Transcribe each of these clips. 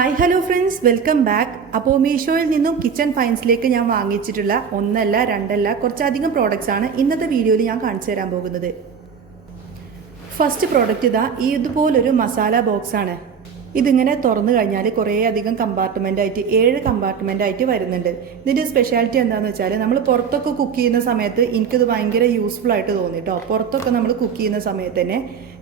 Hi hello friends, welcome back. അപ്പോൾ മീഷോയിൽ നിന്നും kitchen ഫൈൻസിലേക്ക് ഞാൻ വാങ്ങിച്ചിട്ടുള്ള ഒന്നല്ല രണ്ടല്ല കുറച്ചധികം പ്രോഡക്റ്റ്സ് ആണ് ഇന്നത്തെ വീഡിയോയിൽ ഞാൻ കാണിച്ചു തരാൻ പോകുന്നത്. ഫസ്റ്റ് പ്രോഡക്റ്റ് ഇതുപോലൊരു മസാല ബോക്സ് ആണ്. ഇതിങ്ങനെ തുറന്നു കഴിഞ്ഞാൽ കുറേ അധികം കമ്പാർട്ട്മെൻ്റായിട്ട് 7 കമ്പാർട്ട്മെൻ്റായിട്ട് വരുന്നുണ്ട്. ഇതിൻ്റെ സ്പെഷ്യാലിറ്റി എന്താണെന്ന് വെച്ചാൽ നമ്മൾ പുറത്തൊക്കെ കുക്ക് ചെയ്യുന്ന സമയത്ത് എനിക്കിത് ഭയങ്കര യൂസ്ഫുൾ ആയിട്ട് തോന്നി കേട്ടോ. പുറത്തൊക്കെ നമ്മൾ കുക്ക് ചെയ്യുന്ന സമയത്ത് തന്നെ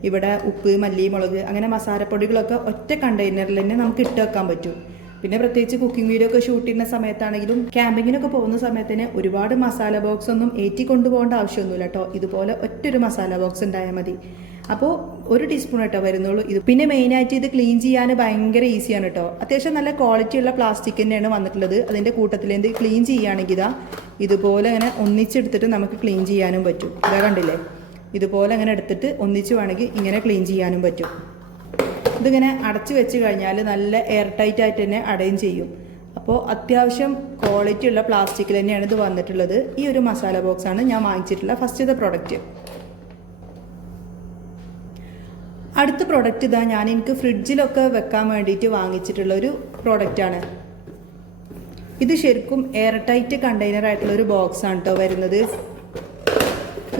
ഇവിടെ ഉപ്പ്, മല്ലി, മുളക് അങ്ങനെ മസാലപ്പൊടികളൊക്കെ ഒറ്റ കണ്ടെയ്നറിൽ തന്നെ നമുക്ക് ഇട്ട് വെക്കാൻ പറ്റും. പിന്നെ പ്രത്യേകിച്ച് കുക്കിംഗ് വീഡിയോ ഒക്കെ ഷൂട്ട് ചെയ്യുന്ന സമയത്താണെങ്കിലും ക്യാമ്പിങ്ങിനൊക്കെ പോകുന്ന സമയത്തിന് ഒരുപാട് മസാല ബോക്സ് ഒന്നും ഏറ്റി കൊണ്ടുപോകേണ്ട ആവശ്യമൊന്നുമില്ല കേട്ടോ. ഇതുപോലെ ഒറ്റൊരു മസാല ബോക്സ് ഉണ്ടായാൽ മതി. അപ്പോൾ 1 ടീസ്പൂൺ കേട്ടോ വരുന്നുള്ളൂ ഇത്. പിന്നെ മെയിനായിട്ട് ഇത് ക്ലീൻ ചെയ്യാൻ ഭയങ്കര ഈസിയാണ് കേട്ടോ. അത്യാവശ്യം നല്ല ക്വാളിറ്റി ഉള്ള പ്ലാസ്റ്റിക് തന്നെയാണ് വന്നിട്ടുള്ളത്. അതിൻ്റെ കൂട്ടത്തിൽ എന്ത് ക്ലീൻ ചെയ്യുകയാണെങ്കിൽ ഇതുപോലെ അങ്ങനെ ഒന്നിച്ചെടുത്തിട്ട് നമുക്ക് ക്ലീൻ ചെയ്യാനും പറ്റും. ഇതാ കണ്ടില്ലേ, ഇതുപോലെ അങ്ങനെ എടുത്തിട്ട് ഒന്നിച്ച് വേണമെങ്കിൽ ഇങ്ങനെ ക്ലീൻ ചെയ്യാനും പറ്റും. ഇതിങ്ങനെ അടച്ചു വെച്ച് കഴിഞ്ഞാൽ നല്ല എയർ ടൈറ്റ് ആയിട്ട് തന്നെ അടയും ചെയ്യും. അപ്പോൾ അത്യാവശ്യം ക്വാളിറ്റി ഉള്ള പ്ലാസ്റ്റിക്കിൽ തന്നെയാണ് ഇത് വന്നിട്ടുള്ളത്. ഈ ഒരു മസാല ബോക്സാണ് ഞാൻ വാങ്ങിച്ചിട്ടുള്ള ഫസ്റ്റത്തെ പ്രോഡക്റ്റ്. അടുത്ത പ്രോഡക്റ്റ് ഞാൻ എനിക്ക് ഫ്രിഡ്ജിലൊക്കെ വെക്കാൻ വേണ്ടിയിട്ട് വാങ്ങിച്ചിട്ടുള്ള ഒരു പ്രോഡക്റ്റാണ്. ഇത് ശരിക്കും എയർ ടൈറ്റ് കണ്ടെയ്നർ ആയിട്ടുള്ള ഒരു ബോക്സാണ് കേട്ടോ വരുന്നത്.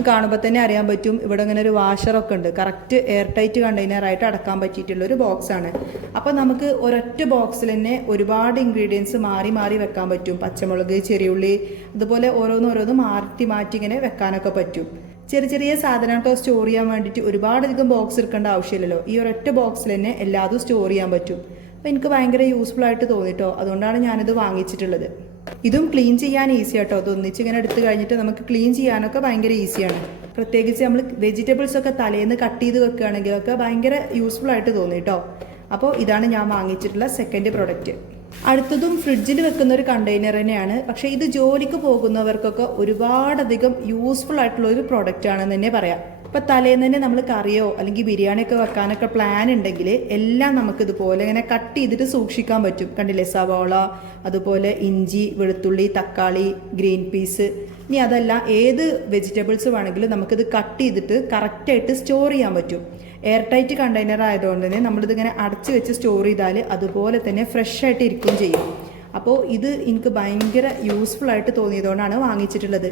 കാണുമ്പോൾ തന്നെ അറിയാൻ പറ്റും ഇവിടെ ഇങ്ങനെ ഒരു വാഷറൊക്കെ ഉണ്ട്. കറക്റ്റ് എയർ ടൈറ്റ് കണ്ടെയ്നറായിട്ട് അടക്കാൻ പറ്റിയിട്ടുള്ള ഒരു ബോക്സാണ്. അപ്പോൾ നമുക്ക് ഒരൊറ്റ ബോക്സിൽ തന്നെ ഒരുപാട് ഇൻഗ്രീഡിയൻസ് മാറി മാറി വെക്കാൻ പറ്റും. പച്ചമുളക്, ചെറിയുള്ളി, അതുപോലെ ഓരോന്ന് മാറ്റി ഇങ്ങനെ വെക്കാനൊക്കെ പറ്റും. ചെറിയ സാധനങ്ങളൊക്കെ സ്റ്റോർ ചെയ്യാൻ വേണ്ടിയിട്ട് ഒരുപാടധികം ബോക്സ് എടുക്കേണ്ട ആവശ്യമില്ലല്ലോ. ഈ ഒരൊറ്റ ബോക്സിൽ തന്നെ എല്ലാതും സ്റ്റോർ ചെയ്യാൻ പറ്റും. അപ്പോൾ എനിക്ക് ഭയങ്കര യൂസ്ഫുൾ ആയിട്ട് തോന്നിട്ടോ. അതുകൊണ്ടാണ് ഞാനിത് വാങ്ങിച്ചിട്ടുള്ളത്. ഇതും ക്ലീൻ ചെയ്യാൻ ഈസി ആട്ടോ. അതൊന്നിച്ച് ഇങ്ങനെ എടുത്തു കഴിഞ്ഞിട്ട് നമുക്ക് ക്ലീൻ ചെയ്യാനൊക്കെ ഭയങ്കര ഈസിയാണ്. പ്രത്യേകിച്ച് നമ്മൾ വെജിറ്റബിൾസ് ഒക്കെ തലേന്ന് കട്ട് ചെയ്ത് വെക്കുകയാണെങ്കിലൊക്കെ ഭയങ്കര യൂസ്ഫുൾ ആയിട്ട് തോന്നി കേട്ടോ. അപ്പോൾ ഇതാണ് ഞാൻ വാങ്ങിച്ചിട്ടുള്ള സെക്കൻഡ് പ്രൊഡക്റ്റ്. അടുത്തതും ഫ്രിഡ്ജിൽ വെക്കുന്ന ഒരു കണ്ടെയ്നർ തന്നെയാണ്. പക്ഷേ ഇത് ജോലിക്ക് പോകുന്നവർക്കൊക്കെ ഒരുപാടധികം യൂസ്ഫുൾ ആയിട്ടുള്ള ഒരു പ്രോഡക്റ്റ് ആണെന്ന് തന്നെ പറയാം. ഇപ്പം തലേന്ന് തന്നെ നമ്മൾ കറിയോ അല്ലെങ്കിൽ ബിരിയാണിയൊക്കെ വെക്കാനൊക്കെ പ്ലാൻ ഉണ്ടെങ്കിൽ എല്ലാം നമുക്ക് ഇതുപോലെ ഇങ്ങനെ കട്ട് ചെയ്തിട്ട് സൂക്ഷിക്കാൻ പറ്റും. കണ്ടില്ലേ, സവാള, അതുപോലെ ഇഞ്ചി, വെളുത്തുള്ളി, തക്കാളി, ഗ്രീൻ പീസ്, ഇനി അതല്ല ഏത് വെജിറ്റബിൾസ് വേണമെങ്കിലും നമുക്കിത് കട്ട് ചെയ്തിട്ട് കറക്റ്റായിട്ട് സ്റ്റോർ ചെയ്യാൻ പറ്റും. എയർ ടൈറ്റ് കണ്ടെയ്നർ ആയതുകൊണ്ട് തന്നെ നമ്മളിതിങ്ങനെ അടച്ചു വെച്ച് സ്റ്റോർ ചെയ്താൽ അതുപോലെ തന്നെ ഫ്രഷ് ആയിട്ട് ഇരിക്കുകയും ചെയ്യും. അപ്പോൾ ഇത് എനിക്ക് ഭയങ്കര യൂസ്ഫുൾ ആയിട്ട് തോന്നിയതുകൊണ്ടാണ് വാങ്ങിച്ചിട്ടുള്ളത്.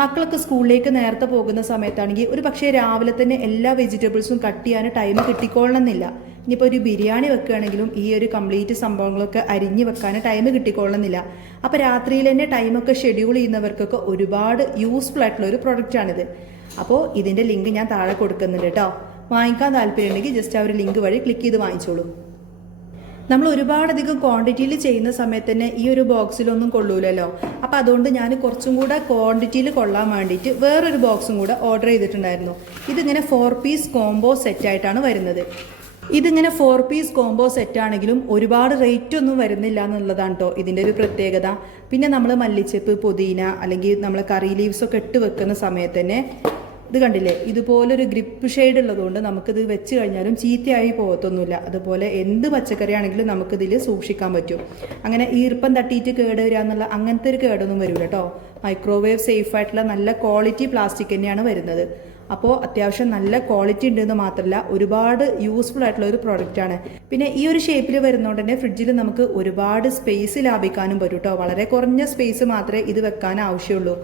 മക്കളൊക്കെ സ്കൂളിലേക്ക് നേരത്തെ പോകുന്ന സമയത്താണെങ്കിൽ ഒരു പക്ഷേ രാവിലെ തന്നെ എല്ലാ വെജിറ്റബിൾസും കട്ട് ചെയ്യാൻ ടൈം കിട്ടിക്കൊള്ളണമെന്നില്ല. ഇനിയിപ്പോൾ ഒരു ബിരിയാണി വെക്കുകയാണെങ്കിലും ഈ ഒരു കംപ്ലീറ്റ് സംഭവങ്ങളൊക്കെ അരിഞ്ഞ് വെക്കാൻ ടൈം കിട്ടിക്കൊള്ളണമെന്നില്ല. അപ്പോൾ രാത്രിയിൽ തന്നെ ടൈമൊക്കെ ഷെഡ്യൂൾ ചെയ്യുന്നവർക്കൊക്കെ ഒരുപാട് യൂസ്ഫുൾ ആയിട്ടുള്ള ഒരു പ്രൊഡക്റ്റാണിത്. അപ്പോൾ ഇതിൻ്റെ ലിങ്ക് ഞാൻ താഴെ കൊടുക്കുന്നുണ്ട് കേട്ടോ. വാങ്ങിക്കാൻ താല്പര്യമുണ്ടെങ്കിൽ ജസ്റ്റ് ആ ഒരു ലിങ്ക് വഴി ക്ലിക്ക് ചെയ്ത് വാങ്ങിച്ചോളൂ. നമ്മൾ ഒരുപാടധികം ക്വാണ്ടിറ്റിയിൽ ചെയ്യുന്ന സമയത്ത് തന്നെ ഈ ഒരു ബോക്സിലൊന്നും കൊള്ളൂലല്ലോ. അപ്പോൾ അതുകൊണ്ട് ഞാൻ കുറച്ചും കൂടെ ക്വാണ്ടിറ്റിയിൽ കൊള്ളാൻ വേണ്ടിയിട്ട് വേറൊരു ബോക്സും കൂടെ ഓർഡർ ചെയ്തിട്ടുണ്ടായിരുന്നു. ഇതിങ്ങനെ 4 പീസ് കോംബോ സെറ്റായിട്ടാണ് വരുന്നത്. ഇതിങ്ങനെ 4 പീസ് കോംബോ സെറ്റാണെങ്കിലും ഒരുപാട് റേറ്റ് ഒന്നും വരുന്നില്ല എന്നുള്ളതാണ് കേട്ടോ ഇതിൻ്റെ ഒരു പ്രത്യേകത. പിന്നെ നമ്മൾ മല്ലിച്ചപ്പ്, പുതിന അല്ലെങ്കിൽ നമ്മൾ കറി ലീവ്സൊക്കെ ഇട്ട് വെക്കുന്ന സമയത്ത് തന്നെ ഇത് കണ്ടില്ലേ, ഇതുപോലൊരു ഗ്രിപ്പ് ഷെയ്ഡ് ഉള്ളതുകൊണ്ട് നമുക്കിത് വെച്ച് കഴിഞ്ഞാലും ചീത്തയായി പോകത്തൊന്നുമില്ല. അതുപോലെ എന്ത് പച്ചക്കറി ആണെങ്കിലും നമുക്കിതിൽ സൂക്ഷിക്കാൻ പറ്റും. അങ്ങനെ ഈർപ്പം തട്ടിയിട്ട് കേട് വരിക എന്നുള്ള അങ്ങനത്തെ ഒരു കേടൊന്നും വരില്ല കേട്ടോ. മൈക്രോവേവ് സേഫ് ആയിട്ടുള്ള നല്ല ക്വാളിറ്റി പ്ലാസ്റ്റിക് തന്നെയാണ് വരുന്നത്. അപ്പോൾ അത്യാവശ്യം നല്ല ക്വാളിറ്റി ഉണ്ടെന്ന് മാത്രമല്ല ഒരുപാട് യൂസ്ഫുൾ ആയിട്ടുള്ള ഒരു പ്രോഡക്റ്റാണ്. പിന്നെ ഈ ഒരു ഷേപ്പിൽ വരുന്നതുകൊണ്ട് തന്നെ ഫ്രിഡ്ജിൽ നമുക്ക് ഒരുപാട് സ്പേസ് ലാഭിക്കാനും പറ്റും കേട്ടോ. വളരെ കുറഞ്ഞ സ്പേസ് മാത്രമേ ഇത് വെക്കാൻ ആവശ്യമുള്ളൂ.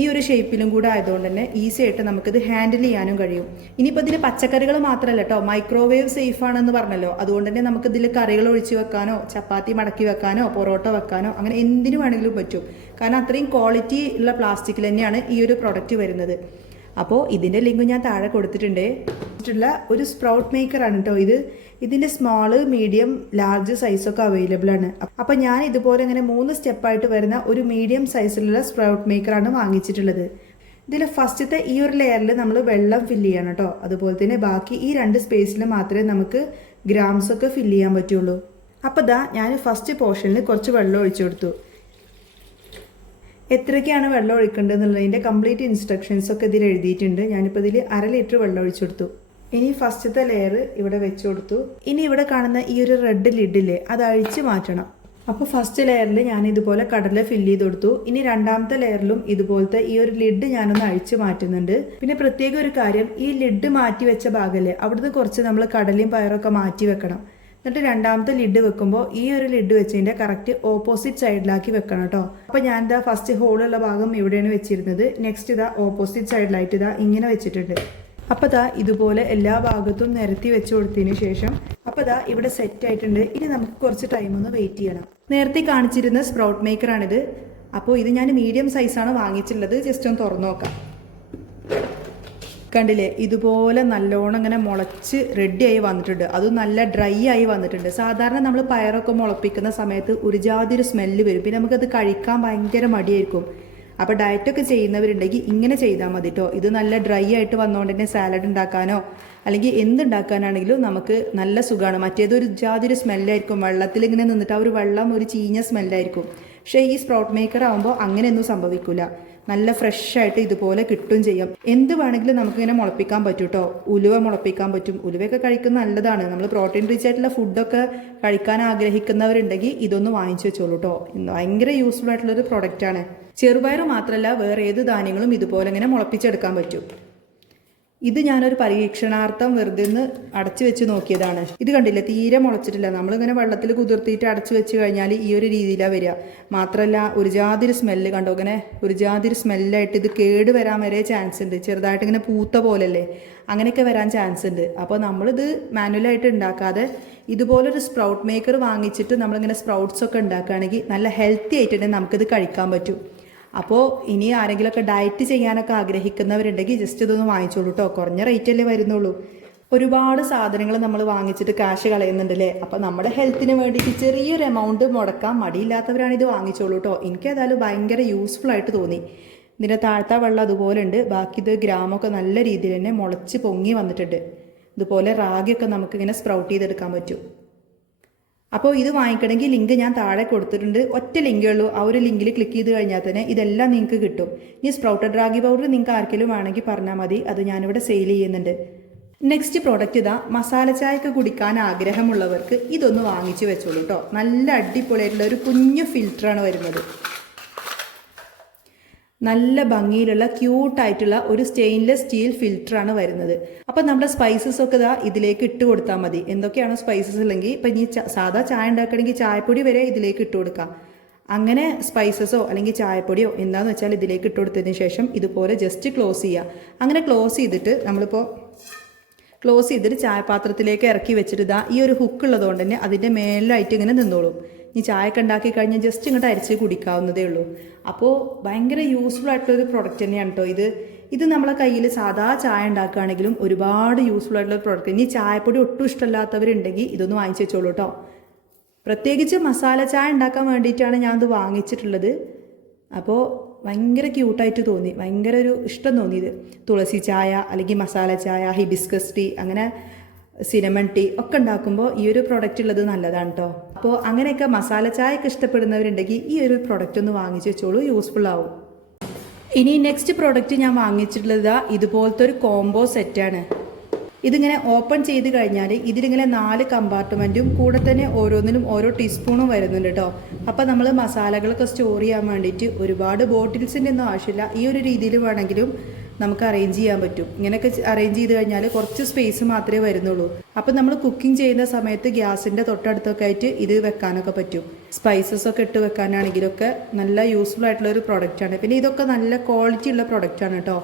ഈ ഒരു ഷേപ്പിലും കൂടെ ആയതുകൊണ്ട് തന്നെ ഈസി ആയിട്ട് നമുക്കിത് ഹാൻഡിൽ ചെയ്യാനും കഴിയും. ഇനിയിപ്പോൾ ഇതിൽ പച്ചക്കറികൾ മാത്രമല്ല കേട്ടോ, മൈക്രോവേവ് സേഫ് ആണെന്ന് പറഞ്ഞല്ലോ. അതുകൊണ്ട് തന്നെ നമുക്കിതിൽ കറികൾ ഒഴിച്ച് വെക്കാനോ ചപ്പാത്തി മടക്കി വെക്കാനോ പൊറോട്ട വെക്കാനോ അങ്ങനെ എന്തിനു വേണമെങ്കിലും പറ്റും. കാരണം അത്രയും ക്വാളിറ്റി ഉള്ള പ്ലാസ്റ്റിക്കിൽ തന്നെയാണ് ഈ ഒരു പ്രൊഡക്റ്റ് വരുന്നത്. അപ്പോൾ ഇതിൻ്റെ ലിങ്ക് ഞാൻ താഴെ കൊടുത്തിട്ടുണ്ട്. ഒരു സ്പ്രൗട്ട് മേക്കറാണ് കേട്ടോ ഇത്. ഇതിൻ്റെ സ്മോള്, മീഡിയം, ലാർജ് സൈസൊക്കെ അവൈലബിൾ ആണ്. അപ്പോൾ ഞാൻ ഇതുപോലെ ഇങ്ങനെ 3 സ്റ്റെപ്പായിട്ട് വരുന്ന ഒരു മീഡിയം സൈസിലുള്ള സ്പ്രൗട്ട് മേക്കറാണ് വാങ്ങിച്ചിട്ടുള്ളത്. ഇതിൽ ഫസ്റ്റത്തെ ഈ ഒരു ലെയറിൽ നമ്മൾ വെള്ളം ഫില്ല് ചെയ്യണം കേട്ടോ. അതുപോലെ തന്നെ ബാക്കി ഈ 2 സ്പേസിൽ മാത്രമേ നമുക്ക് ഗ്രാംസൊക്കെ ഫില്ല് ചെയ്യാൻ പറ്റുള്ളൂ. അപ്പോൾ ഞാൻ ഫസ്റ്റ് പോർഷനിൽ കുറച്ച് വെള്ളം ഒഴിച്ചു കൊടുത്തു. എത്രയ്ക്കാണ് വെള്ളം ഒഴിക്കേണ്ടത് എന്നുള്ളതിൻ്റെ കംപ്ലീറ്റ് ഇൻസ്ട്രക്ഷൻസൊക്കെ ഇതിൽ എഴുതിയിട്ടുണ്ട്. ഞാനിപ്പോൾ ഇതിൽ 1/2 ലിറ്റർ വെള്ളം ഒഴിച്ചു കൊടുത്തു. ഇനി ഫസ്റ്റത്തെ ലെയർ ഇവിടെ വെച്ച് കൊടുത്തു. ഇനി ഇവിടെ കാണുന്ന ഈ ഒരു റെഡ് ലിഡില്ലേ അത് അഴിച്ച് മാറ്റണം. അപ്പോൾ ഫസ്റ്റ് ലെയറിൽ ഞാൻ ഇതുപോലെ കടല ഫില്ല് ചെയ്ത് കൊടുത്തു. ഇനി രണ്ടാമത്തെ ലെയറിലും ഇതുപോലത്തെ ഈ ഒരു ലിഡ് ഞാനൊന്ന് അഴിച്ച് മാറ്റുന്നുണ്ട്. പിന്നെ പ്രത്യേക ഒരു കാര്യം, ഈ ലിഡ് മാറ്റി വെച്ച ഭാഗമല്ലേ അവിടുന്ന് കുറച്ച് നമ്മൾ കടലയും പയറൊക്കെ മാറ്റി വെക്കണം. എന്നിട്ട് രണ്ടാമത്തെ ലിഡ് വെക്കുമ്പോൾ ഈ ഒരു ലിഡ് വെച്ചതിൻ്റെ കറക്റ്റ് ഓപ്പോസിറ്റ് സൈഡിലാക്കി വെക്കണം കേട്ടോ. അപ്പോൾ ഞാൻ ഇതാ ഫസ്റ്റ് ഹോളുള്ള ഭാഗം ഇവിടെയാണ് വെച്ചിരുന്നത്. നെക്സ്റ്റ് ഇതാ ഓപ്പോസിറ്റ് സൈഡിലായിട്ട് ഇതാ ഇങ്ങനെ വെച്ചിട്ടുണ്ട്. അപ്പോൾ ഇതാ ഇതുപോലെ എല്ലാ ഭാഗത്തും നിരത്തി വെച്ച് കൊടുത്തതിന് ശേഷം അപ്പോൾ ഇതാ ഇവിടെ സെറ്റ് ആയിട്ടുണ്ട്. ഇനി നമുക്ക് കുറച്ച് ടൈം ഒന്ന് വെയിറ്റ് ചെയ്യണം. നേരത്തെ കാണിച്ചിരുന്ന സ്പ്രൗട്ട് മേക്കറാണിത്. അപ്പോൾ ഇത് ഞാൻ മീഡിയം സൈസാണ് വാങ്ങിച്ചിട്ടുള്ളത്. ജസ്റ്റ് ഒന്ന് തുറന്നു നോക്കാം. കണ്ടില്ലേ, ഇതുപോലെ നല്ലോണം ഇങ്ങനെ മുളച്ച് റെഡിയായി വന്നിട്ടുണ്ട്. അതും നല്ല ഡ്രൈ ആയി വന്നിട്ടുണ്ട്. സാധാരണ നമ്മൾ പയറൊക്കെ മുളപ്പിക്കുന്ന സമയത്ത് ഒരു ജാതി ഒരു സ്മെല്ല് വരും. പിന്നെ നമുക്കത് കഴിക്കാൻ ഭയങ്കര മടിയായിരിക്കും. അപ്പോൾ ഡയറ്റൊക്കെ ചെയ്യുന്നവരുണ്ടെങ്കിൽ ഇങ്ങനെ ചെയ്താൽ മതി കേട്ടോ. ഇത് നല്ല ഡ്രൈ ആയിട്ട് വന്നുകൊണ്ട് തന്നെ സാലഡ് ഉണ്ടാക്കാനോ അല്ലെങ്കിൽ എന്തുണ്ടാക്കാനാണെങ്കിലും നമുക്ക് നല്ല സുഖമാണ്. മറ്റേതൊരു ജാതി ഒരു സ്മെല്ലായിരിക്കും. വെള്ളത്തിൽ ഇങ്ങനെ നിന്നിട്ട് ആ ഒരു വെള്ളം ഒരു ചീഞ്ഞ സ്മെല്ലായിരിക്കും. പക്ഷേ ഈ സ്പ്രൗട്ട് മേക്കർ ആകുമ്പോൾ അങ്ങനെയൊന്നും സംഭവിക്കില്ല. നല്ല ഫ്രഷ് ആയിട്ട് ഇതുപോലെ കിട്ടുകയും ചെയ്യാം. എന്ത് വേണമെങ്കിലും നമുക്കിങ്ങനെ മുളപ്പിക്കാൻ പറ്റും കേട്ടോ. ഉലുവ മുളപ്പിക്കാൻ പറ്റും. ഉലുവയൊക്കെ കഴിക്കുന്നത് നല്ലതാണ്. നമ്മൾ പ്രോട്ടീൻ റിച്ച് ആയിട്ടുള്ള ഫുഡൊക്കെ കഴിക്കാൻ ആഗ്രഹിക്കുന്നവരുണ്ടെങ്കിൽ ഇതൊന്ന് വാങ്ങിച്ചു വെച്ചോളൂ കേട്ടോ. ഭയങ്കര യൂസ്ഫുൾ ആയിട്ടുള്ളൊരു പ്രൊഡക്റ്റാണ്. ചെറുപയർ മാത്രമല്ല വേറെ ഏത് ധാന്യങ്ങളും ഇതുപോലെ ഇങ്ങനെ മുളപ്പിച്ചെടുക്കാൻ പറ്റും. ഇത് ഞാനൊരു പരീക്ഷണാർത്ഥം വെറുതെ ഒന്ന് അടച്ചു വെച്ച് നോക്കിയതാണ്. ഇത് കണ്ടില്ല, തീരെ മുളച്ചിട്ടില്ല. നമ്മളിങ്ങനെ വെള്ളത്തിൽ കുതിർത്തിയിട്ട് അടച്ചു വെച്ച് കഴിഞ്ഞാൽ ഈ ഒരു രീതിയിലാണ് വരിക. മാത്രമല്ല ഒരു ജാതിരി സ്മെല്ല് കണ്ടോ, ഇങ്ങനെ ഒരു ജാതിരി സ്മെല്ലായിട്ട് ഇത് കേട് വരാൻ വരെ ചാൻസ് ഉണ്ട്. ചെറുതായിട്ട് ഇങ്ങനെ പൂത്ത പോലല്ലേ, അങ്ങനെയൊക്കെ വരാൻ ചാൻസ് ഉണ്ട്. അപ്പോൾ നമ്മളിത് മാനുവലായിട്ട് ഉണ്ടാക്കാതെ ഇതുപോലൊരു സ്പ്രൗട്ട് മേക്കർ വാങ്ങിച്ചിട്ട് നമ്മളിങ്ങനെ സ്പ്രൗട്ട്സ് ഒക്കെ ഉണ്ടാക്കുകയാണെങ്കിൽ നല്ല ഹെൽത്തി ആയിട്ടുണ്ടെങ്കിൽ നമുക്കിത് കഴിക്കാൻ പറ്റും. അപ്പോൾ ഇനി ആരെങ്കിലുമൊക്കെ ഡയറ്റ് ചെയ്യാനൊക്കെ ആഗ്രഹിക്കുന്നവരുണ്ടെങ്കിൽ ജസ്റ്റ് ഇതൊന്ന് വാങ്ങിച്ചോളൂ കേട്ടോ. കുറഞ്ഞ റേറ്റല്ലേ വരുന്നുള്ളൂ. ഒരുപാട് സാധനങ്ങൾ നമ്മൾ വാങ്ങിച്ചിട്ട് കാശ് കളയുന്നുണ്ടല്ലേ. അപ്പോൾ നമ്മുടെ ഹെൽത്തിന് വേണ്ടിയിട്ട് ചെറിയൊരു എമൗണ്ട് മുടക്കാൻ മടിയില്ലാത്തവരാണ് ഇത് വാങ്ങിച്ചോളൂ കേട്ടോ. എനിക്കതായാലും ഭയങ്കര യൂസ്ഫുൾ ആയിട്ട് തോന്നി. ഇതിൻ്റെ താഴ്ത്ത വെള്ളം അതുപോലെ ഉണ്ട്. ബാക്കി ഇത് ഗ്രാമൊക്കെ നല്ല രീതിയിൽ തന്നെ മുളച്ച് പൊങ്ങി വന്നിട്ടുണ്ട്. ഇതുപോലെ റാഗിയൊക്കെ നമുക്കിങ്ങനെ സ്പ്രൗട്ട് ചെയ്തെടുക്കാൻ പറ്റും. അപ്പോൾ ഇത് വാങ്ങിക്കണമെങ്കിൽ ലിങ്ക് ഞാൻ താഴെ കൊടുത്തിട്ടുണ്ട്. ഒറ്റ ലിങ്കേ ഉള്ളൂ. ആ ഒരു ലിങ്കിൽ ക്ലിക്ക് ചെയ്ത് കഴിഞ്ഞാൽ തന്നെ ഇതെല്ലാം നിങ്ങൾക്ക് കിട്ടും. ഇനി സ്പ്രൗട്ടഡ് റാഗി പൗഡർ നിങ്ങൾക്ക് ആർക്കെങ്കിലും വേണമെങ്കിൽ പറഞ്ഞാൽ മതി. അത് ഞാനിവിടെ സെയിൽ ചെയ്യുന്നുണ്ട്. നെക്സ്റ്റ് പ്രോഡക്റ്റ് ഇതാ. മസാല ചായയൊക്കെ കുടിക്കാൻ ആഗ്രഹമുള്ളവർക്ക് ഇതൊന്ന് വാങ്ങിച്ച് വെച്ചോളൂ കേട്ടോ. നല്ല അടിപൊളിയായിട്ടുള്ള ഒരു കുഞ്ഞു ഫിൽറ്ററാണ് വരുന്നത്. നല്ല ഭംഗിയിലുള്ള ക്യൂട്ടായിട്ടുള്ള ഒരു സ്റ്റെയിൻലെസ് സ്റ്റീൽ ഫിൽറ്ററാണ് വരുന്നത്. അപ്പോൾ നമ്മുടെ സ്പൈസസ് ഒക്കെ ഇതാ ഇതിലേക്ക് ഇട്ട് കൊടുത്താൽ മതി. എന്തൊക്കെയാണോ സ്പൈസസ് ഉണ്ടെങ്കിൽ ഇപ്പം ഇനി സാധാ ചായ ഉണ്ടാക്കണമെങ്കിൽ ചായപ്പൊടി വരെ ഇതിലേക്ക് ഇട്ട് കൊടുക്കാം. അങ്ങനെ സ്പൈസസോ അല്ലെങ്കിൽ ചായപ്പൊടിയോ എന്താണെന്ന് വെച്ചാൽ ഇതിലേക്ക് ഇട്ട് കൊടുത്തതിന് ശേഷം ഇതുപോലെ ജസ്റ്റ് ക്ലോസ് ചെയ്യുക. അങ്ങനെ ക്ലോസ് ചെയ്തിട്ട് നമ്മളിപ്പോൾ ക്ലോസ് ചെയ്തിട്ട് ചായപാത്രത്തിലേക്ക് ഇറക്കി വെച്ചിട്ട് ഇതാ ഈ ഒരു ഹുക്ക് ഉള്ളതുകൊണ്ട് തന്നെ അതിൻ്റെ മേലായിട്ട് ഇങ്ങനെ നിന്നോളും. ഇനി ചായയൊക്കെ ഉണ്ടാക്കി കഴിഞ്ഞാൽ ജസ്റ്റ് ഇങ്ങോട്ട് അരിച്ച് കുടിക്കാവുന്നതേ ഉള്ളൂ. അപ്പോൾ ഭയങ്കര യൂസ്ഫുൾ ആയിട്ടുള്ളൊരു പ്രൊഡക്റ്റ് തന്നെയാണ് കേട്ടോ ഇത്. ഇത് നമ്മളെ കയ്യിൽ സാധാ ചായ ഉണ്ടാക്കുകയാണെങ്കിലും ഒരുപാട് യൂസ്ഫുൾ ആയിട്ടുള്ള പ്രൊഡക്റ്റ്. ഇനി ചായപ്പൊടി ഒട്ടും ഇഷ്ടമില്ലാത്തവരുണ്ടെങ്കിൽ ഇതൊന്ന് വാങ്ങിച്ച് വെച്ചോളൂ കേട്ടോ. പ്രത്യേകിച്ച് മസാല ചായ ഉണ്ടാക്കാൻ വേണ്ടിയിട്ടാണ് ഞാനത് വാങ്ങിച്ചിട്ടുള്ളത്. അപ്പോൾ ഭയങ്കര ക്യൂട്ടായിട്ട് തോന്നി. ഭയങ്കര ഒരു ഇഷ്ടം തോന്നിയത്. തുളസി ചായ അല്ലെങ്കിൽ മസാല ചായ, ഹിബിസ്കസ് ടീ, അങ്ങനെ സിനമൺ ടീ ഒക്കെ ഉണ്ടാക്കുമ്പോൾ ഈ ഒരു പ്രൊഡക്റ്റ് ഉള്ളത് നല്ലതാണ് കേട്ടോ. അപ്പോൾ അങ്ങനെയൊക്കെ മസാല ചായയൊക്കെ ഇഷ്ടപ്പെടുന്നവരുണ്ടെങ്കിൽ ഈ ഒരു പ്രൊഡക്റ്റ് ഒന്ന് വാങ്ങിച്ച് വെച്ചോളൂ. യൂസ്ഫുൾ ആവും. ഇനി നെക്സ്റ്റ് പ്രോഡക്റ്റ് ഞാൻ വാങ്ങിച്ചിട്ടുള്ളത് ഇതുപോലത്തെ ഒരു കോംബോ സെറ്റാണ്. ഇതിങ്ങനെ ഓപ്പൺ ചെയ്ത് കഴിഞ്ഞാൽ ഇതിലിങ്ങനെ 4 കമ്പാർട്ട്മെൻറ്റും കൂടെ തന്നെ ഓരോന്നിനും ഓരോ ടീസ്പൂണും വരുന്നുണ്ട് കേട്ടോ. അപ്പോൾ നമ്മൾ മസാലകളൊക്കെ സ്റ്റോർ ചെയ്യാൻ വേണ്ടിയിട്ട് ഒരുപാട് ബോട്ടിൽസിൻ്റെ ഒന്നും ആവശ്യമില്ല. ഈ ഒരു രീതിയിൽ വേണമെങ്കിലും നമുക്ക് അറേഞ്ച് ചെയ്യാൻ പറ്റും. ഇങ്ങനെയൊക്കെ അറേഞ്ച് ചെയ്ത് കഴിഞ്ഞാൽ കുറച്ച് സ്പേസ് മാത്രമേ വരുന്നുള്ളൂ. അപ്പോൾ നമ്മൾ കുക്കിംഗ് ചെയ്യുന്ന സമയത്ത് ഗ്യാസിൻ്റെ തൊട്ടടുത്തൊക്കെ ആയിട്ട് ഇത് വെക്കാനൊക്കെ പറ്റും. സ്പൈസസ് ഒക്കെ ഇട്ട് വെക്കാനാണെങ്കിലൊക്കെ നല്ല യൂസ്ഫുൾ ആയിട്ടുള്ള ഒരു പ്രൊഡക്റ്റാണ്. പിന്നെ ഇതൊക്കെ നല്ല ക്വാളിറ്റി ഉള്ള പ്രൊഡക്റ്റാണ് കേട്ടോ.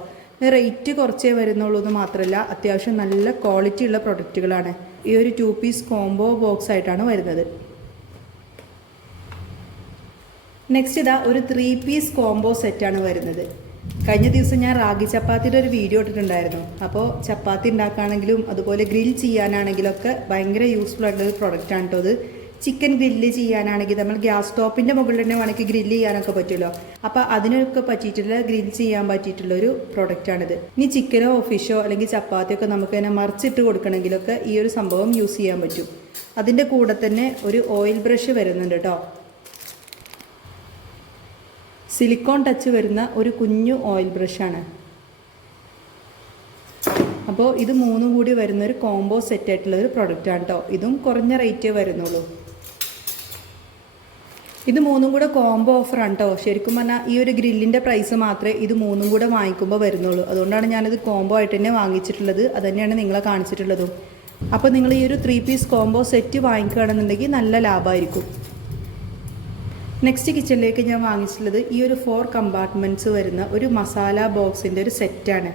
റേറ്റ് കുറച്ചേ വരുന്നുള്ളൂ എന്ന് മാത്രമല്ല അത്യാവശ്യം നല്ല ക്വാളിറ്റി ഉള്ള പ്രൊഡക്റ്റുകളാണ്. ഈ ഒരു 2 പീസ് കോംബോ ബോക്സ് ആയിട്ടാണ് വരുന്നത്. നെക്സ്റ്റ് ഇതാ ഒരു 3 പീസ് കോംബോ സെറ്റാണ് വരുന്നത്. കഴിഞ്ഞ ദിവസം ഞാൻ റാഗി ചപ്പാത്തിയുടെ ഒരു വീഡിയോ ഇട്ടിട്ടുണ്ടായിരുന്നു. അപ്പോൾ ചപ്പാത്തി ഉണ്ടാക്കുകയാണെങ്കിലും അതുപോലെ ഗ്രിൽ ചെയ്യാനാണെങ്കിലൊക്കെ ഭയങ്കര യൂസ്ഫുൾ ആയിട്ടുള്ള ഒരു പ്രൊഡക്റ്റാണ് കേട്ടോ ഇത്. ചിക്കൻ ഗ്രില്ല് ചെയ്യാനാണെങ്കിൽ നമ്മൾ ഗ്യാസ് സ്റ്റോപ്പിൻ്റെ മുകളിൽ തന്നെ വേണമെങ്കിൽ ഗ്രില്ല് ചെയ്യാനൊക്കെ പറ്റുമല്ലോ. അപ്പോൾ അതിനൊക്കെ പറ്റിയിട്ടുള്ള ഗ്രിൽ ചെയ്യാൻ പറ്റിയിട്ടുള്ളൊരു പ്രൊഡക്റ്റാണിത്. ഇനി ചിക്കനോ ഫിഷോ അല്ലെങ്കിൽ ചപ്പാത്തിയൊക്കെ നമുക്ക് തന്നെ മറിച്ചിട്ട് കൊടുക്കണമെങ്കിലൊക്കെ ഈ ഒരു സംഭവം യൂസ് ചെയ്യാൻ പറ്റും. അതിൻ്റെ കൂടെ തന്നെ ഒരു ഓയിൽ ബ്രഷ് വരുന്നുണ്ട് കേട്ടോ. സിലിക്കോൺ ടച്ച് വരുന്ന ഒരു കുഞ്ഞു ഓയിൽ ബ്രഷാണ്. അപ്പോൾ ഇത് 3 കൂടി വരുന്ന ഒരു കോംബോ സെറ്റ് ആയിട്ടുള്ള ഒരു പ്രൊഡക്റ്റാണ് കേട്ടോ. ഇതും കുറഞ്ഞ റേറ്റേ വരുന്നുള്ളൂ. ഇത് 3 കൂടെ കോംബോ ഓഫറാണ് കേട്ടോ. ശരിക്കും പറഞ്ഞാൽ ഈ ഒരു ഗ്രില്ലിൻ്റെ പ്രൈസ് മാത്രമേ ഇത് 3 കൂടെ വാങ്ങിക്കുമ്പോൾ വരുന്നുള്ളൂ. അതുകൊണ്ടാണ് ഞാനിത് കോംബോ ആയിട്ട് തന്നെ വാങ്ങിച്ചിട്ടുള്ളത്. അത് തന്നെയാണ് നിങ്ങളെ കാണിച്ചിട്ടുള്ളതും. അപ്പോൾ നിങ്ങൾ ഈ ഒരു 3 പീസ് കോംബോ സെറ്റ് വാങ്ങിക്കുകയാണെന്നുണ്ടെങ്കിൽ നല്ല ലാഭമായിരിക്കും. നെക്സ്റ്റ് കിച്ചണിലേക്ക് ഞാൻ വാങ്ങിച്ചിട്ടുള്ളത് ഈ ഒരു 4 കമ്പാർട്ട്മെൻറ്റ്സ് വരുന്ന ഒരു മസാല ബോക്സിൻ്റെ ഒരു സെറ്റാണ്.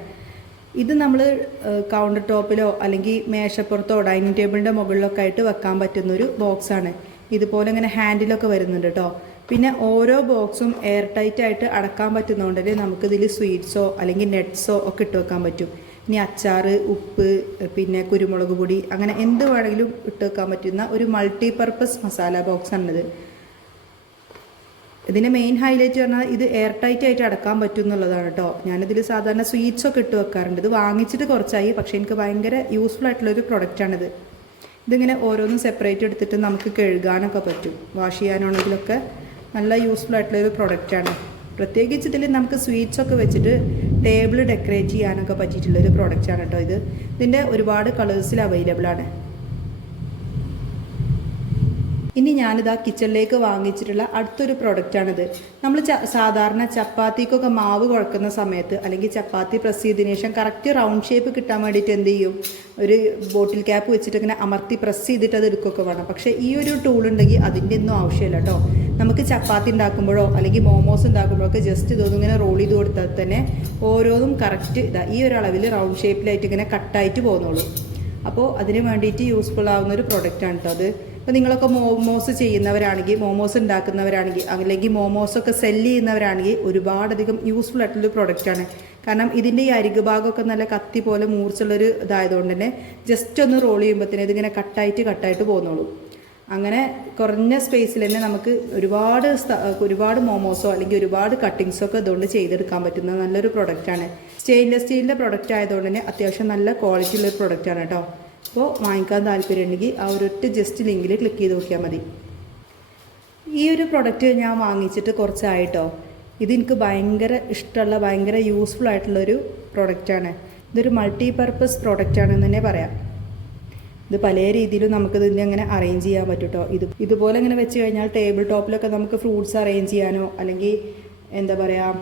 ഇത് നമ്മൾ കൗണ്ടർ ടോപ്പിലോ അല്ലെങ്കിൽ മേശപ്പുറത്തോ ഡൈനിങ് ടേബിളിൻ്റെ മുകളിലൊക്കെ ആയിട്ട് വെക്കാൻ പറ്റുന്നൊരു ബോക്സാണ്. ഇതുപോലെ ഇങ്ങനെ ഹാൻഡിലൊക്കെ വരുന്നുണ്ട് കേട്ടോ. പിന്നെ ഓരോ ബോക്സും എയർ ടൈറ്റ് ആയിട്ട് അടക്കാൻ പറ്റുന്നതുകൊണ്ട് നമുക്കിതിൽ സ്വീറ്റ്സോ അല്ലെങ്കിൽ നട്ട്സോ ഒക്കെ ഇട്ട് വെക്കാൻ പറ്റും. ഇനി അച്ചാർ, ഉപ്പ്, പിന്നെ കുരുമുളക് പൊടി, അങ്ങനെ എന്ത് വേണമെങ്കിലും ഇട്ട് വെക്കാൻ പറ്റുന്ന ഒരു മൾട്ടിപർപ്പസ് മസാല ബോക്സാണിത്. ഇതിൻ്റെ മെയിൻ ഹൈലൈറ്റ് പറഞ്ഞാൽ ഇത് എയർ ടൈറ്റ് ആയിട്ട് അടക്കാൻ പറ്റും എന്നുള്ളതാണ് കേട്ടോ. ഞാനിതിൽ സാധാരണ സ്വീറ്റ്സൊക്കെ ഇട്ട് വെക്കാറുണ്ട്. ഇത് വാങ്ങിച്ചിട്ട് കുറച്ചായി, പക്ഷേ എനിക്ക് ഭയങ്കര യൂസ്ഫുൾ ആയിട്ടുള്ളൊരു പ്രൊഡക്റ്റാണിത്. ഇതിങ്ങനെ ഓരോന്നും സെപ്പറേറ്റ് എടുത്തിട്ട് നമുക്ക് കഴുകാനൊക്കെ പറ്റും. വാഷ് ചെയ്യാനാണെങ്കിലൊക്കെ നല്ല യൂസ്ഫുൾ ആയിട്ടുള്ളൊരു പ്രൊഡക്റ്റാണ്. പ്രത്യേകിച്ച് ഇതിൽ നമുക്ക് സ്വീറ്റ്സൊക്കെ വെച്ചിട്ട് ടേബിൾ ഡെക്കറേറ്റ് ചെയ്യാനൊക്കെ പറ്റിയിട്ടുള്ളൊരു പ്രൊഡക്റ്റാണ് കേട്ടോ ഇത്. ഇതിൻ്റെ ഒരുപാട് കളേഴ്സിൽ അവൈലബിൾ ആണ്. ഇനി ഞാനിതാ കിച്ചണിലേക്ക് വാങ്ങിച്ചിട്ടുള്ള അടുത്തൊരു പ്രൊഡക്റ്റാണിത്. നമ്മൾ സാധാരണ ചപ്പാത്തിക്കൊക്കെ മാവ് കുഴക്കുന്ന സമയത്ത് അല്ലെങ്കിൽ ചപ്പാത്തി പ്രസ് ചെയ്തതിന് ശേഷം കറക്റ്റ് റൗണ്ട് ഷേപ്പ് കിട്ടാൻ വേണ്ടിയിട്ട് എന്ത് ചെയ്യും, ഒരു ബോട്ടിൽ ക്യാപ്പ് വെച്ചിട്ട് ഇങ്ങനെ അമർത്തി പ്രസ് ചെയ്തിട്ട് അത് എടുക്കുകയൊക്കെ വേണം. പക്ഷേ ഈ ഒരു ടൂൾ ഉണ്ടെങ്കിൽ അതിൻ്റെ ഒന്നും ആവശ്യമില്ല കേട്ടോ. നമുക്ക് ചപ്പാത്തി ഉണ്ടാക്കുമ്പോഴോ അല്ലെങ്കിൽ മോമോസ് ഉണ്ടാക്കുമ്പോഴൊക്കെ ജസ്റ്റ് ഇതൊന്നും ഇങ്ങനെ റോൾ ചെയ്ത് കൊടുത്താൽ തന്നെ ഓരോന്നും കറക്റ്റ് ഇതാ ഈ ഒരു അളവിൽ റൗണ്ട് ഷേപ്പിലായിട്ട് ഇങ്ങനെ കട്ടായിട്ട് പോകുന്നുള്ളൂ. അപ്പോൾ അതിന് വേണ്ടിയിട്ട് യൂസ്ഫുൾ ആവുന്ന ഒരു പ്രൊഡക്റ്റാണ് കേട്ടോ അത്. അപ്പോൾ നിങ്ങളൊക്കെ മോമോസ് ചെയ്യുന്നവരാണെങ്കിൽ, മോമോസ് ഉണ്ടാക്കുന്നവരാണെങ്കിൽ, അല്ലെങ്കിൽ മോമോസൊക്കെ സെല്ല് ചെയ്യുന്നവരാണെങ്കിൽ ഒരുപാടധികം യൂസ്ഫുൾ ആയിട്ടുള്ളൊരു പ്രൊഡക്റ്റാണ്. കാരണം ഇതിൻ്റെ ഈ അരികു ഭാഗമൊക്കെ നല്ല കത്തി പോലെ മൂർച്ചുള്ളൊരു ഇതായതുകൊണ്ട് തന്നെ ജസ്റ്റ് ഒന്ന് റോൾ ചെയ്യുമ്പോഴത്തേന് ഇതിങ്ങനെ കട്ടായിട്ട് പോകുന്നുള്ളൂ. അങ്ങനെ കുറഞ്ഞ സ്പേസിൽ തന്നെ നമുക്ക് ഒരുപാട് മോമോസോ അല്ലെങ്കിൽ ഒരുപാട് കട്ടിങ്സോ ഒക്കെ ഇതുകൊണ്ട് ചെയ്തെടുക്കാൻ പറ്റുന്ന നല്ലൊരു പ്രൊഡക്റ്റാണ്. സ്റ്റെയിൻലെസ് സ്റ്റീലിൻ്റെ പ്രൊഡക്റ്റ് ആയതുകൊണ്ട് തന്നെ അത്യാവശ്യം നല്ല ക്വാളിറ്റി ഉള്ളൊരു പ്രൊഡക്റ്റാണ് കേട്ടോ. അപ്പോൾ വാങ്ങിക്കാൻ താല്പര്യമുണ്ടെങ്കിൽ ആ ഒരൊറ്റ ജസ്റ്റ് ലിങ്കിൽ ക്ലിക്ക് ചെയ്ത് നോക്കിയാൽ മതി. ഈ ഒരു പ്രൊഡക്റ്റ് ഞാൻ വാങ്ങിച്ചിട്ട് കുറച്ചായിട്ടോ. ഇതെനിക്ക് ഭയങ്കര ഇഷ്ടമുള്ള, ഭയങ്കര യൂസ്ഫുൾ ആയിട്ടുള്ളൊരു പ്രൊഡക്റ്റാണ്. ഇതൊരു മൾട്ടിപർപ്പസ് പ്രൊഡക്റ്റാണെന്ന് തന്നെ പറയാം. ഇത് പല രീതിയിലും നമുക്കിതിൻ്റെ അങ്ങനെ അറേഞ്ച് ചെയ്യാൻ പറ്റും കേട്ടോ. ഇതുപോലെ ഇങ്ങനെ വെച്ച് കഴിഞ്ഞാൽ ടേബിൾ ടോപ്പിലൊക്കെ നമുക്ക് ഫ്രൂട്ട്സ് അറേഞ്ച് ചെയ്യാനോ അല്ലെങ്കിൽ എന്താ പറയുക,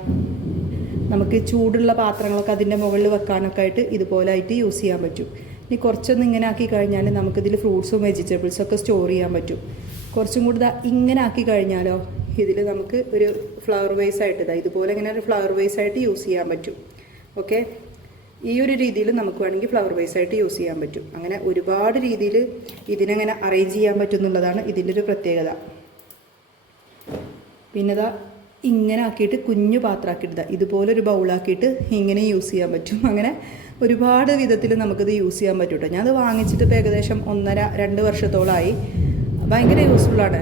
നമുക്ക് ചൂടുള്ള പാത്രങ്ങളൊക്കെ അതിൻ്റെ മുകളിൽ വെക്കാനൊക്കെ ആയിട്ട് ഇതുപോലെ ആയിട്ട് യൂസ് ചെയ്യാൻ പറ്റും. ഇനി കുറച്ചൊന്നും ഇങ്ങനെ ആക്കി കഴിഞ്ഞാൽ നമുക്കിതിൽ ഫ്രൂട്ട്സും വെജിറ്റബിൾസൊക്കെ സ്റ്റോർ ചെയ്യാൻ പറ്റും. കുറച്ചും കൂടി ഇങ്ങനെ ആക്കി കഴിഞ്ഞാലോ ഇതിൽ നമുക്ക് ഒരു ഫ്ലവർ വേസ് ആയിട്ട് ഇതുപോലെ ഇങ്ങനെ ഒരു ഫ്ലവർ വേസ് ആയിട്ട് യൂസ് ചെയ്യാൻ പറ്റും. ഓക്കെ, ഈ ഒരു രീതിയിൽ നമുക്ക് വേണമെങ്കിൽ ഫ്ലവർ വേസ് ആയിട്ട് യൂസ് ചെയ്യാൻ പറ്റും. അങ്ങനെ ഒരുപാട് രീതിയിൽ ഇതിനെങ്ങനെ അറേഞ്ച് ചെയ്യാൻ പറ്റും എന്നുള്ളതാണ് ഇതിൻ്റെ ഒരു പ്രത്യേകത. പിന്നെ ഇങ്ങനെ ആക്കിയിട്ട് കുഞ്ഞു പാത്രമാക്കിയിട്ട് ഇതുപോലൊരു ബൗളാക്കിയിട്ട് ഇങ്ങനെ യൂസ് ചെയ്യാൻ പറ്റും. അങ്ങനെ ഒരുപാട് വിധത്തിൽ നമുക്കിത് യൂസ് ചെയ്യാൻ പറ്റും കേട്ടോ. ഞാനത് വാങ്ങിച്ചിട്ട് ഇപ്പോൾ ഏകദേശം 1.5-2 വർഷത്തോളമായി. ഭയങ്കര യൂസ്ഫുള്ളാണ്.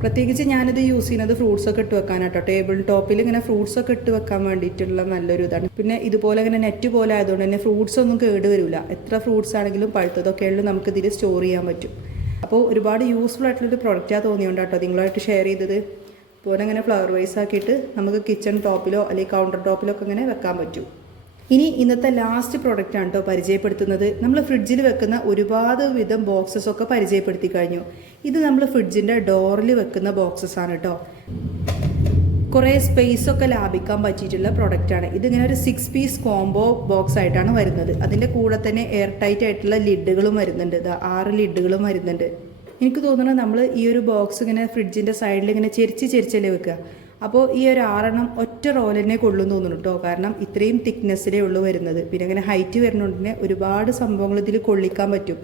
പ്രത്യേകിച്ച് ഞാനിത് യൂസ് ചെയ്യുന്നത് ഫ്രൂട്ട്സൊക്കെ ഇട്ട് വെക്കാനാട്ടോ. ടേബിൾ ടോപ്പിൽ ഇങ്ങനെ ഫ്രൂട്ട്സൊക്കെ ഇട്ട് വെക്കാൻ വേണ്ടിയിട്ടുള്ള നല്ലൊരു ഇതാണ്. പിന്നെ ഇതുപോലെ ഇങ്ങനെ നെറ്റ് പോലെ ആയതുകൊണ്ട് തന്നെ ഫ്രൂട്ട്സ് ഒന്നും കേട് വരില്ല. എത്ര ഫ്രൂട്ട്സ് ആണെങ്കിലും പഴുത്തതൊക്കെയുള്ള നമുക്ക് ഇതിൽ സ്റ്റോർ ചെയ്യാൻ പറ്റും. അപ്പോൾ ഒരുപാട് യൂസ്ഫുൾ ആയിട്ടുള്ളൊരു പ്രൊഡക്റ്റാണ് തോന്നിയോണ്ട് കേട്ടോ നിങ്ങളായിട്ട് ഷെയർ ചെയ്തത്. അതുപോലെ ഇങ്ങനെ ഫ്ലവർ വൈസ് ആക്കിയിട്ട് നമുക്ക് കിച്ചൺ ടോപ്പിലോ അല്ലെങ്കിൽ കൗണ്ടർ ടോപ്പിലോ ഒക്കെ ഇങ്ങനെ വെക്കാൻ പറ്റും. ഇനി ഇന്നത്തെ ലാസ്റ്റ് പ്രൊഡക്റ്റാണ് കേട്ടോ പരിചയപ്പെടുത്തുന്നത്. നമ്മൾ ഫ്രിഡ്ജിൽ വെക്കുന്ന ഒരുപാട് വിധം ബോക്സസ് ഒക്കെ പരിചയപ്പെടുത്തി കഴിഞ്ഞു. ഇത് നമ്മൾ ഫ്രിഡ്ജിൻ്റെ ഡോറിൽ വെക്കുന്ന ബോക്സസ് ആണ് കേട്ടോ. കുറേ സ്പേസൊക്കെ ലാഭിക്കാൻ പറ്റിയിട്ടുള്ള പ്രൊഡക്റ്റാണ്. ഇതിങ്ങനെ ഒരു 6 പീസ് കോംബോ ബോക്സ് ആയിട്ടാണ് വരുന്നത്. അതിൻ്റെ കൂടെ തന്നെ എയർ ടൈറ്റ് ആയിട്ടുള്ള ലിഡുകളും വരുന്നുണ്ട്. 6 ലിഡുകളും വരുന്നുണ്ട്. എനിക്ക് തോന്നുന്നത് നമ്മൾ ഈ ഒരു ബോക്സ് ഇങ്ങനെ ഫ്രിഡ്ജിൻ്റെ സൈഡിൽ ഇങ്ങനെ ചെരിച്ചല്ലേ വെക്കുക. അപ്പോൾ ഈ ഒരു 6 ഒറ്റ റോൽ തന്നെ കൊള്ളും തോന്നുന്നു കേട്ടോ. കാരണം ഇത്രയും തിക്നെസ്സിലേ ഉള്ളൂ വരുന്നത്. പിന്നെ അങ്ങനെ ഹൈറ്റ് വരുന്നതുകൊണ്ട് തന്നെ ഒരുപാട് സംഭവങ്ങൾ ഇതിൽ കൊള്ളിക്കാൻ പറ്റും.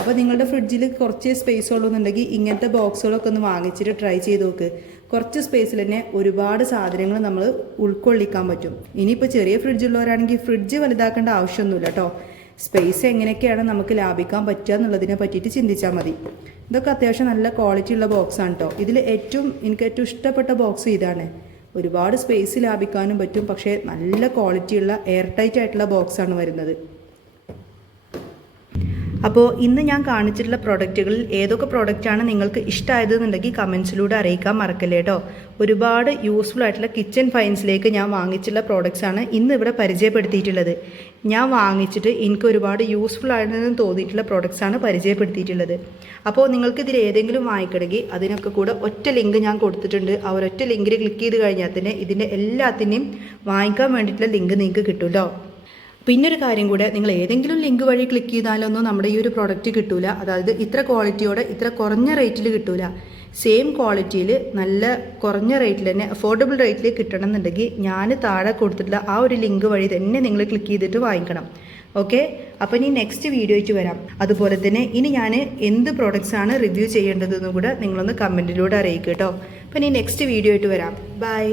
അപ്പോൾ നിങ്ങളുടെ ഫ്രിഡ്ജിൽ കുറച്ച് സ്പേസ് ഉള്ളൂന്നുണ്ടെങ്കിൽ ഇങ്ങനത്തെ ബോക്സുകളൊക്കെ ഒന്ന് വാങ്ങിച്ചിട്ട് ട്രൈ ചെയ്ത് നോക്ക്. കുറച്ച് സ്പേസിൽ തന്നെ ഒരുപാട് സാധനങ്ങൾ നമ്മൾ ഉൾക്കൊള്ളിക്കാൻ പറ്റും. ഇനിയിപ്പോൾ ചെറിയ ഫ്രിഡ്ജുള്ളവരാണെങ്കിൽ ഫ്രിഡ്ജ് വലുതാക്കേണ്ട ആവശ്യമൊന്നുമില്ല കേട്ടോ. സ്പേസ് എങ്ങനെയൊക്കെയാണ് നമുക്ക് ലാഭിക്കാൻ പറ്റുക എന്നുള്ളതിനെ പറ്റിയിട്ട് ചിന്തിച്ചാൽ മതി. ഇതൊക്കെ അത്യാവശ്യം നല്ല ക്വാളിറ്റി ഉള്ള ബോക്സാണ് കേട്ടോ. ഇതിൽ എനിക്ക് ഏറ്റവും ഇഷ്ടപ്പെട്ട ബോക്സ് ഇതാണ്. ഒരുപാട് സ്പേസ് ലാഭിക്കാനും പറ്റും, പക്ഷേ നല്ല ക്വാളിറ്റിയുള്ള എയർ ടൈറ്റ് ആയിട്ടുള്ള ബോക്സാണ് വരുന്നത്. അപ്പോൾ ഇന്ന് ഞാൻ കാണിച്ചിട്ടുള്ള പ്രോഡക്റ്റുകളിൽ ഏതൊക്കെ പ്രോഡക്റ്റാണ് നിങ്ങൾക്ക് ഇഷ്ടമായതെന്നുണ്ടെങ്കിൽ കമൻസിലൂടെ അറിയിക്കാൻ മറക്കല്ലേ കേട്ടോ. ഒരുപാട് യൂസ്ഫുൾ ആയിട്ടുള്ള കിച്ചൺ ഫൈൻസിലേക്ക് ഞാൻ വാങ്ങിച്ചിട്ടുള്ള പ്രോഡക്റ്റ്സാണ് ഇന്ന് ഇവിടെ പരിചയപ്പെടുത്തിയിട്ടുള്ളത്. ഞാൻ വാങ്ങിച്ചിട്ട് എനിക്ക് ഒരുപാട് യൂസ്ഫുൾ ആണെന്ന് തോന്നിയിട്ടുള്ള പ്രോഡക്റ്റ്സാണ് പരിചയപ്പെടുത്തിയിട്ടുള്ളത്. അപ്പോൾ നിങ്ങൾക്ക് ഇതിൽ ഏതെങ്കിലും വാങ്ങിക്കണമെങ്കിൽ അതിനൊക്കെ കൂടെ ഒറ്റ ലിങ്ക് ഞാൻ കൊടുത്തിട്ടുണ്ട്. ആ ഒരൊറ്റ ലിങ്കിൽ ക്ലിക്ക് ചെയ്ത് കഴിഞ്ഞാൽ തന്നെ ഇതിൻ്റെ എല്ലാത്തിനെയും വാങ്ങിക്കാൻ വേണ്ടിയിട്ടുള്ള ലിങ്ക് നിങ്ങൾക്ക് കിട്ടുമല്ലോ. പിന്നെ ഒരു കാര്യം കൂടെ, നിങ്ങൾ ഏതെങ്കിലും ലിങ്ക് വഴി ക്ലിക്ക് ചെയ്താലൊന്നും നമ്മുടെ ഈ ഒരു പ്രൊഡക്റ്റ് കിട്ടൂല. അതായത് ഇത്ര ക്വാളിറ്റിയോടെ ഇത്ര കുറഞ്ഞ റേറ്റിൽ കിട്ടൂല. സെയിം ക്വാളിറ്റിയിൽ നല്ല കുറഞ്ഞ റേറ്റിൽ തന്നെ അഫോർഡബിൾ റേറ്റിൽ കിട്ടണം എന്നുണ്ടെങ്കിൽ ഞാൻ താഴെ കൊടുത്തിട്ടുള്ള ആ ഒരു ലിങ്ക് വഴി തന്നെ നിങ്ങൾ ക്ലിക്ക് ചെയ്തിട്ട് വാങ്ങിക്കണം. ഓക്കെ, അപ്പോൾ ഇനി നെക്സ്റ്റ് വീഡിയോ ആയിട്ട് വരാം. അതുപോലെ തന്നെ ഇനി ഞാൻ എന്ത് പ്രോഡക്റ്റ്സ് ആണ് റിവ്യൂ ചെയ്യേണ്ടതെന്നും കൂടെ നിങ്ങളൊന്ന് കമൻറ്റിലൂടെ അറിയിക്കുക കേട്ടോ. അപ്പോൾ ഇനി നെക്സ്റ്റ് വീഡിയോ ആയിട്ട് വരാം. ബൈ.